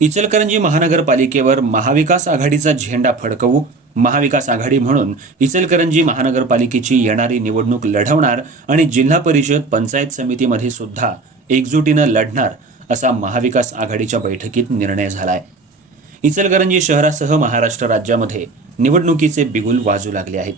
इचलकरंजी महानगरपालिकेवर महाविकास आघाडीचा झेंडा फडकवू महाविकास आघाडी म्हणून इचलकरंजी महानगरपालिकेची येणारी निवडणूक लढवणार आणि जिल्हा परिषद पंचायत समितीमध्ये सुद्धा एकजुटीनं लढणार असा महाविकास आघाडीच्या बैठकीत निर्णय झालाय. इचलकरंजी शहरासह महाराष्ट्र राज्यामध्ये निवडणुकीचे बिगुल वाजू लागले आहेत.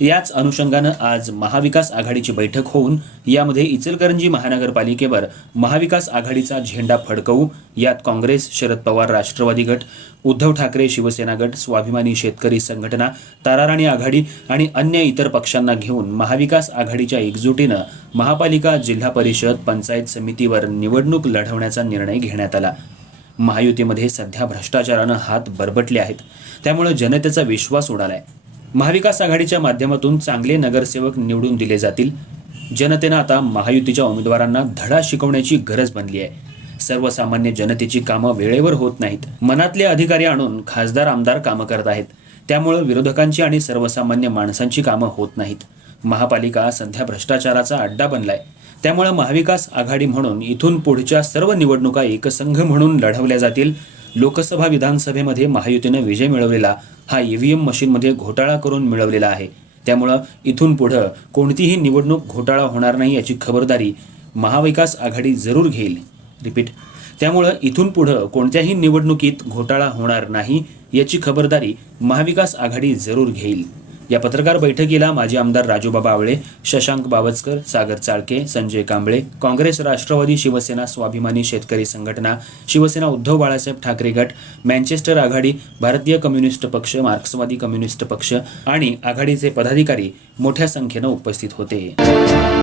याच अनुषंगानं आज महाविकास आघाडीची बैठक होऊन यामध्ये इचलकरंजी महानगरपालिकेवर महाविकास आघाडीचा झेंडा फडकवू यात काँग्रेस शरद पवार राष्ट्रवादी गट उद्धव ठाकरे शिवसेना गट स्वाभिमानी शेतकरी संघटना ताराराणी आघाडी आणि अन्य इतर पक्षांना घेऊन महाविकास आघाडीच्या एकजुटीनं महापालिका जिल्हा परिषद पंचायत समितीवर निवडणूक लढवण्याचा निर्णय घेण्यात आला. महायुतीमध्ये सध्या भ्रष्टाचारानं हात बरबटले आहेत. त्यामुळे जनतेचा विश्वास उडालाय. महाविकास आघाडीच्या माध्यमातून चांगले नगरसेवक निवडून दिले जातील. जनतेनं आता महायुतीच्या उमेदवारांना धडा शिकवण्याची गरज बनली आहे. सर्वसामान्य जनतेची कामं वेळेवर होत नाहीत. मनातले अधिकारी आणून खासदार आमदार कामं करत आहेत. त्यामुळं विरोधकांची आणि सर्वसामान्य माणसांची कामं होत नाहीत. महापालिका सध्या भ्रष्टाचाराचा अड्डा बनलाय. त्यामुळे महाविकास आघाडी म्हणून इथून पुढच्या सर्व निवडणुका एकसंघ म्हणून लढवल्या जातील. लोकसभा विधानसभेमध्ये महायुतीनं विजय मिळवलेला हा ईव्हीएम मशीनमध्ये घोटाळा करून मिळवलेला आहे. त्यामुळं इथून पुढं कोणतीही निवडणूक घोटाळा होणार नाही याची खबरदारी महाविकास आघाडी जरूर घेईल. रिपीट. त्यामुळं इथून पुढं कोणत्याही निवडणुकीत घोटाळा होणार नाही याची खबरदारी महाविकास आघाडी जरूर घेईल. या पत्रकार बैठकीला माजी आमदार राजूबाबा आवळे शशांक बावचकर सागर चाळके संजय कांबळे काँग्रेस राष्ट्रवादी शिवसेना स्वाभिमानी शेतकरी संघटना शिवसेना उद्धव बाळासाहेब ठाकरे गट मँचेस्टर आघाडी भारतीय कम्युनिस्ट पक्ष मार्क्सवादी कम्युनिस्ट पक्ष आणि आघाडीचे पदाधिकारी मोठ्या संख्येनं उपस्थित होते.